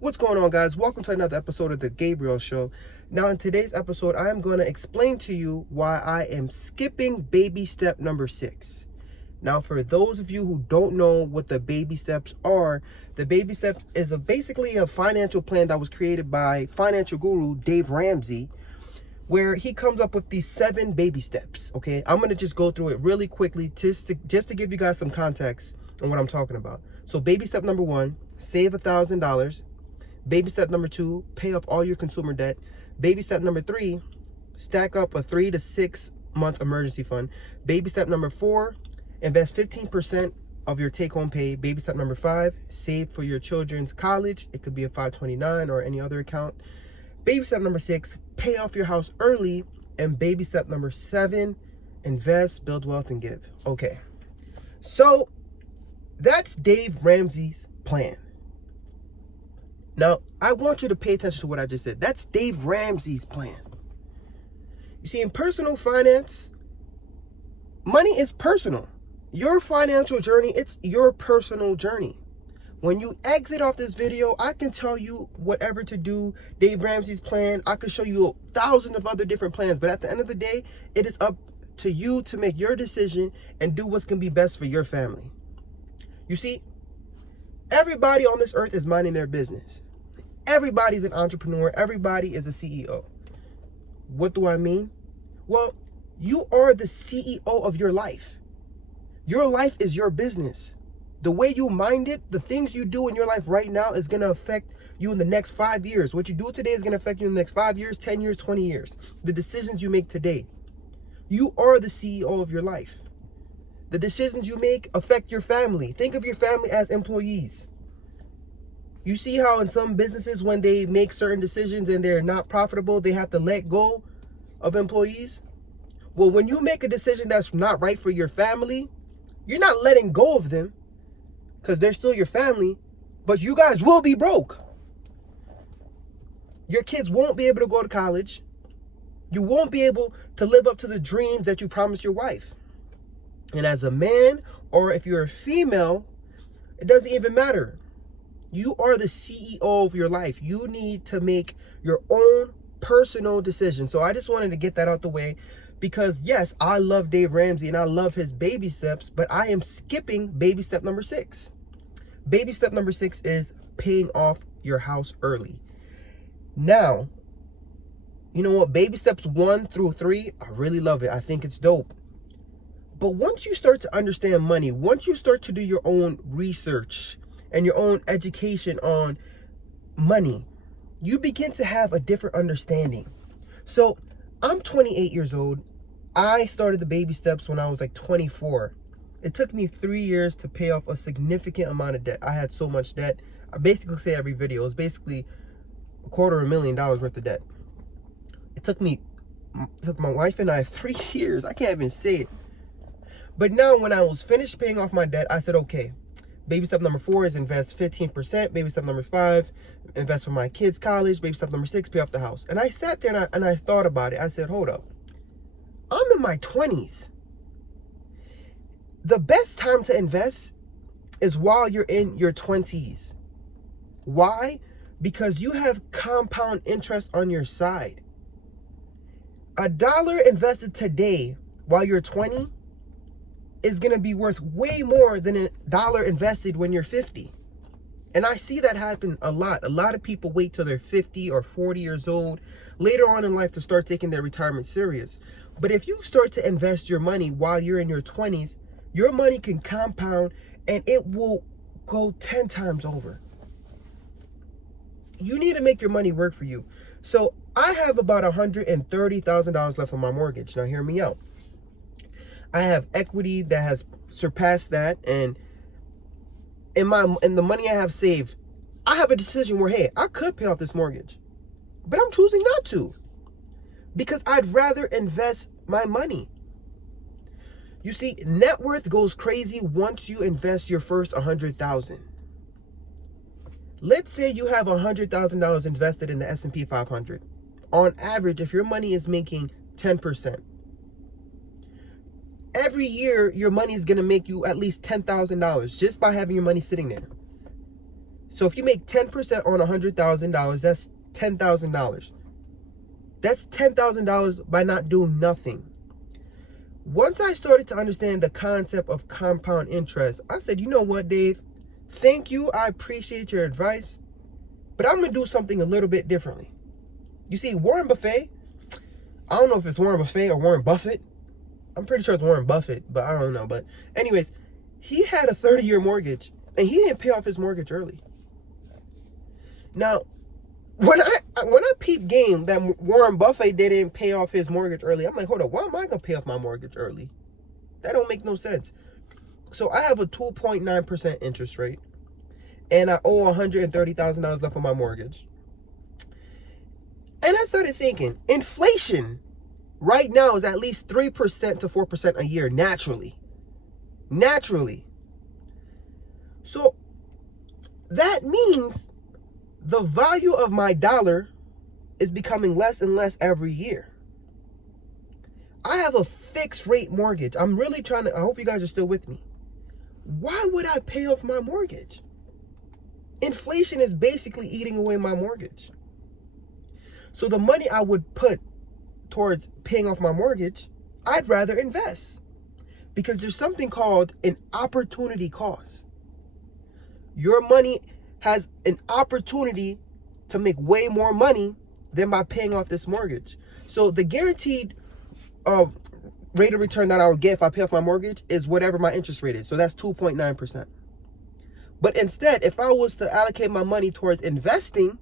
What's going on, guys? Welcome to another episode of The Gabriel Show. Now, in today's episode, I am going to explain to you why I am skipping baby step number 6. Now, for those of you who don't know what the baby steps are, the baby steps is basically a financial plan that was created by financial guru Dave Ramsey, where he comes up with these 7 baby steps. Okay, I'm going to just go through it really quickly just to give you guys some context on what I'm talking about. So, baby step number 1, save $1,000. Baby step number 2, pay off all your consumer debt. Baby step number 3, stack up a 3 to 6 month emergency fund. Baby step number 4, invest 15% of your take-home pay. Baby step number 5, save for your children's college. It could be a 529 or any other account. Baby step number 6, pay off your house early. And baby step number 7, invest, build wealth, and give. Okay, so that's Dave Ramsey's plan. Now, I want you to pay attention to what I just said. That's Dave Ramsey's plan. You see, in personal finance, money is personal. Your financial journey, it's your personal journey. When you exit off this video, I can tell you whatever to do, Dave Ramsey's plan. I could show you thousands of other different plans. But at the end of the day, it is up to you to make your decision and do what's going to be best for your family. You see, everybody on this earth is minding their business. Everybody's an entrepreneur. Everybody is a CEO. What do I mean? Well, you are the CEO of your life. Your life is your business. The way you mind it, the things you do in your life right now is going to affect you in the next 5 years. What you do today is going to affect you in the next 5 years, 10 years, 20 years. The decisions you make today. You are the CEO of your life. The decisions you make affect your family. Think of your family as employees. You see how in some businesses, when they make certain decisions and they're not profitable, they have to let go of employees? Well, when you make a decision that's not right for your family, you're not letting go of them because they're still your family, but you guys will be broke. Your kids won't be able to go to college. You won't be able to live up to the dreams that you promised your wife. And as a man, or if you're a female, it doesn't even matter. You are the CEO of your life. You need to make your own personal decision. So I just wanted to get that out the way because, yes, I love Dave Ramsey and I love his baby steps, but I am skipping baby step number 6. Baby step number 6 is paying off your house early. Now, you know what? Baby steps 1 through 3, I really love it. I think it's dope. But once you start to understand money, once you start to do your own research and your own education on money, you begin to have a different understanding. So I'm 28 years old. I started the baby steps when I was like 24. It took me 3 years to pay off a significant amount of debt. I had so much debt. I basically say every video, it was basically $250,000 worth of debt. It took my wife and I 3 years. I can't even say it. But now when I was finished paying off my debt, I said, okay, baby step number 4 is invest 15%. Baby step number 5, invest for my kids' college. Baby step number 6, pay off the house. And I sat there and I thought about it. I said, hold up. I'm in my 20s. The best time to invest is while you're in your 20s. Why? Because you have compound interest on your side. $1 invested today while you're 20 is going to be worth way more than $1 invested when you're 50. And I see that happen a lot. A lot of people wait till they're 50 or 40 years old later on in life to start taking their retirement serious. But if you start to invest your money while you're in your 20s, your money can compound and it will go 10 times over. You need to make your money work for you. So I have about $130,000 left on my mortgage. Now hear me out. I have equity that has surpassed that, and in the money I have saved, I have a decision where, hey, I could pay off this mortgage, but I'm choosing not to because I'd rather invest my money. You see, net worth goes crazy once you invest your first $100,000. Let's say you have $100,000 invested in the S&P 500. On average, if your money is making 10%, every year your money is going to make you at least $10,000 just by having your money sitting there. So if you make 10% on $100,000, that's $10,000. That's $10,000 by not doing nothing. Once I started to understand the concept of compound interest, I said, you know what, Dave? Thank you. I appreciate your advice, but I'm going to do something a little bit differently. You see, Warren Buffett, I don't know if it's Warren Buffett or Warren Buffett. I'm pretty sure it's Warren Buffett, but I don't know. But anyways, he had a 30-year mortgage, and he didn't pay off his mortgage early. Now, when I peep game that Warren Buffett didn't pay off his mortgage early, I'm like, hold up, why am I going to pay off my mortgage early? That don't make no sense. So I have a 2.9% interest rate, and I owe $130,000 left on my mortgage. And I started thinking, inflation right now is at least 3% to 4% a year, naturally. Naturally. So that means the value of my dollar is becoming less and less every year. I have a fixed rate mortgage. I'm really trying to, I hope you guys are still with me. Why would I pay off my mortgage? Inflation is basically eating away my mortgage. So the money I would put towards paying off my mortgage, I'd rather invest. Because there's something called an opportunity cost. Your money has an opportunity to make way more money than by paying off this mortgage. So the guaranteed rate of return that I would get if I pay off my mortgage is whatever my interest rate is. So that's 2.9%. But instead, if I was to allocate my money towards investing,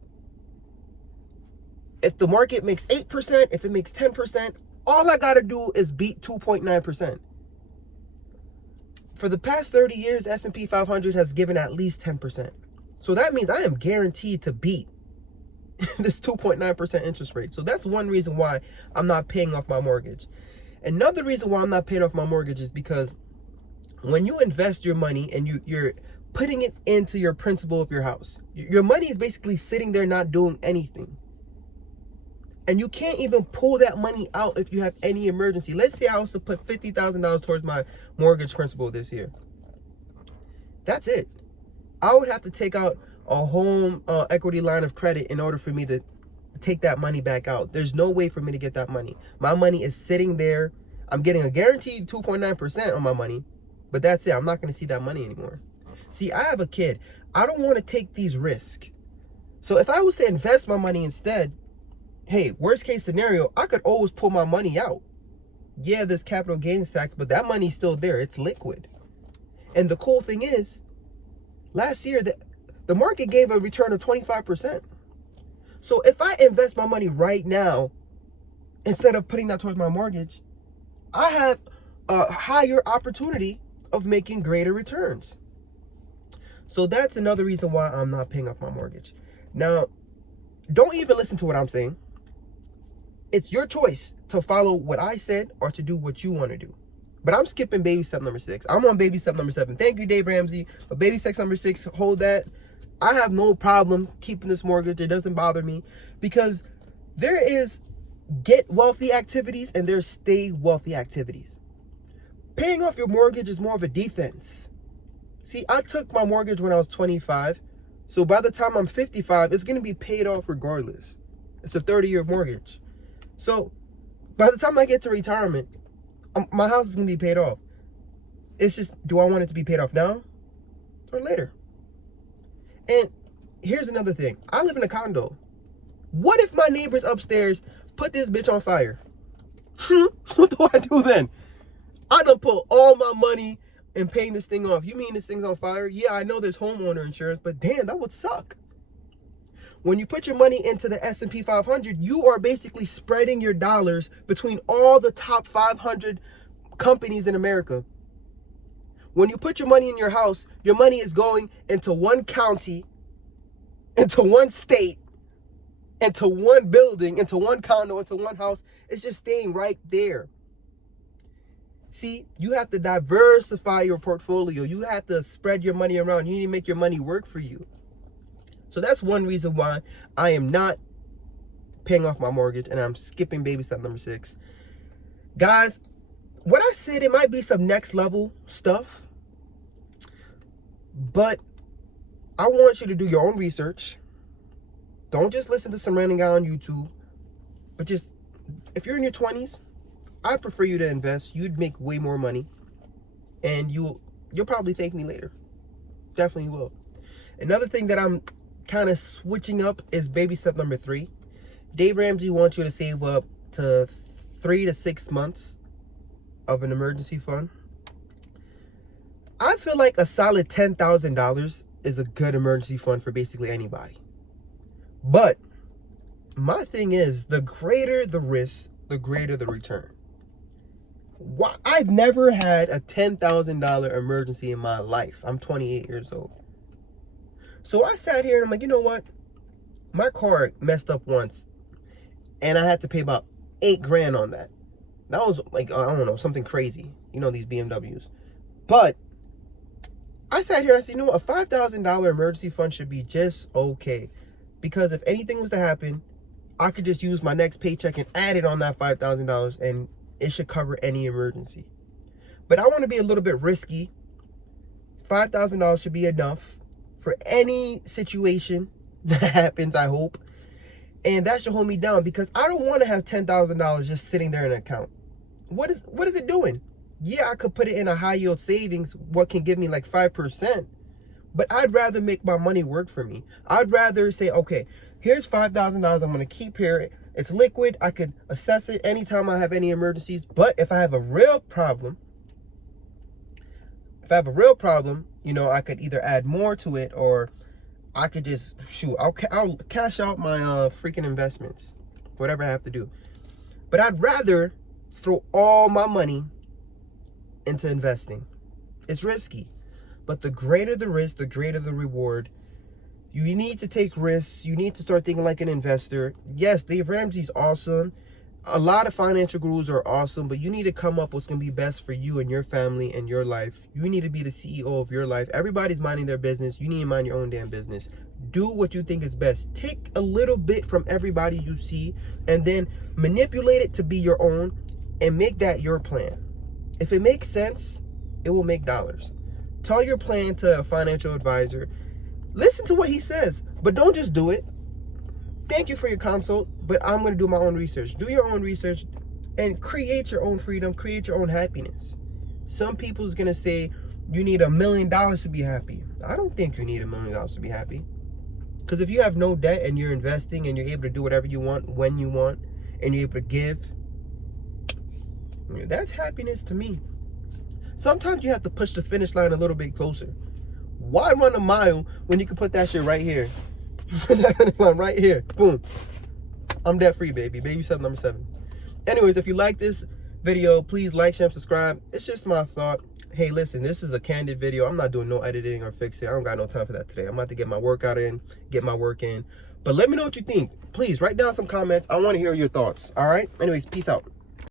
if the market makes 8%, if it makes 10%, all I got to do is beat 2.9%. For the past 30 years, S&P 500 has given at least 10%. So that means I am guaranteed to beat this 2.9% interest rate. So that's one reason why I'm not paying off my mortgage. Another reason why I'm not paying off my mortgage is because when you invest your money and you're putting it into your principal of your house, your money is basically sitting there not doing anything. And you can't even pull that money out if you have any emergency. Let's say I was to put $50,000 towards my mortgage principal this year. That's it. I would have to take out a home equity line of credit in order for me to take that money back out. There's no way for me to get that money. My money is sitting there. I'm getting a guaranteed 2.9% on my money, but that's it. I'm not going to see that money anymore. See, I have a kid. I don't want to take these risks. So if I was to invest my money instead, hey, worst case scenario, I could always pull my money out. Yeah, there's capital gains tax, but that money's still there. It's liquid. And the cool thing is, last year, the market gave a return of 25%. So if I invest my money right now, instead of putting that towards my mortgage, I have a higher opportunity of making greater returns. So that's another reason why I'm not paying off my mortgage. Now, don't even listen to what I'm saying. It's your choice to follow what I said or to do what you want to do. But I'm skipping baby step number 6. I'm on baby step number 7. Thank you, Dave Ramsey. But baby step number 6, hold that. I have no problem keeping this mortgage. It doesn't bother me because there is get wealthy activities and there's stay wealthy activities. Paying off your mortgage is more of a defense. See, I took my mortgage when I was 25. So by the time I'm 55, it's going to be paid off regardless. It's a 30-year mortgage. So by the time I get to retirement, my house is going to be paid off. It's just, do I want it to be paid off now or later? And here's another thing. I live in a condo. What if my neighbors upstairs put this bitch on fire? What do I do then? I done put all my money in paying this thing off. You mean this thing's on fire? Yeah, I know there's homeowner insurance, but damn, that would suck. When you put your money into the S&P 500, you are basically spreading your dollars between all the top 500 companies in America. When you put your money in your house, your money is going into one county, into one state, into one building, into one condo, into one house. It's just staying right there. See, you have to diversify your portfolio. You have to spread your money around. You need to make your money work for you. So that's one reason why I am not paying off my mortgage and I'm skipping baby step number 6. Guys, what I said, it might be some next level stuff, but I want you to do your own research. Don't just listen to some random guy on YouTube. But just, if you're in your 20s, I'd prefer you to invest. You'd make way more money. And you'll probably thank me later. Definitely will. Another thing that I'm kind of switching up is baby step number 3. Dave Ramsey wants you to save up to 3 to 6 months of an emergency fund. I feel like a solid $10,000 is a good emergency fund for basically anybody. But my thing is, the greater the risk, the greater the return. I've never had a $10,000 emergency in my life. I'm 28 years old. So I sat here and I'm like, you know what? My car messed up once and I had to pay about $8,000 on that. That was like, I don't know, something crazy. You know, these BMWs. But I sat here and I said, you know what? A $5,000 emergency fund should be just okay. Because if anything was to happen, I could just use my next paycheck and add it on that $5,000 and it should cover any emergency. But I want to be a little bit risky. $5,000 should be enough for any situation that happens, I hope. And that should hold me down because I don't want to have $10,000 just sitting there in an account. What is it doing? Yeah, I could put it in a high yield savings, what can give me like 5%. But I'd rather make my money work for me. I'd rather say, okay, here's $5,000 I'm going to keep here. It's liquid. I could assess it anytime I have any emergencies. But if I have a real problem, you know, I could either add more to it or I could just, I'll cash out my freaking investments, whatever I have to do. But I'd rather throw all my money into investing. It's risky. But the greater the risk, the greater the reward. You need to take risks. You need to start thinking like an investor. Yes, Dave Ramsey's awesome. A lot of financial gurus are awesome, but you need to come up with what's going to be best for you and your family and your life. You need to be the CEO of your life. Everybody's minding their business. You need to mind your own damn business. Do what you think is best. Take a little bit from everybody you see and then manipulate it to be your own and make that your plan. If it makes sense, it will make dollars. Tell your plan to a financial advisor. Listen to what he says, but don't just do it. Thank you for your consult, but I'm going to do my own research. Do your own research and create your own freedom, create your own happiness. Some people's going to say you need $1 million to be happy. I don't think you need $1 million to be happy. Because if you have no debt and you're investing and you're able to do whatever you want, when you want, and you're able to give, that's happiness to me. Sometimes you have to push the finish line a little bit closer. Why run a mile when you can put that shit right here? Put that finish line right here. Boom. I'm debt free, baby. Baby step number 7. Anyways, if you like this video, please like, share, and subscribe. It's just my thought. Hey, listen, this is a candid video. I'm not doing no editing or fixing. I don't got no time for that today. I'm about to get my workout in, get my work in. But let me know what you think. Please write down some comments. I want to hear your thoughts. All right? Anyways, peace out.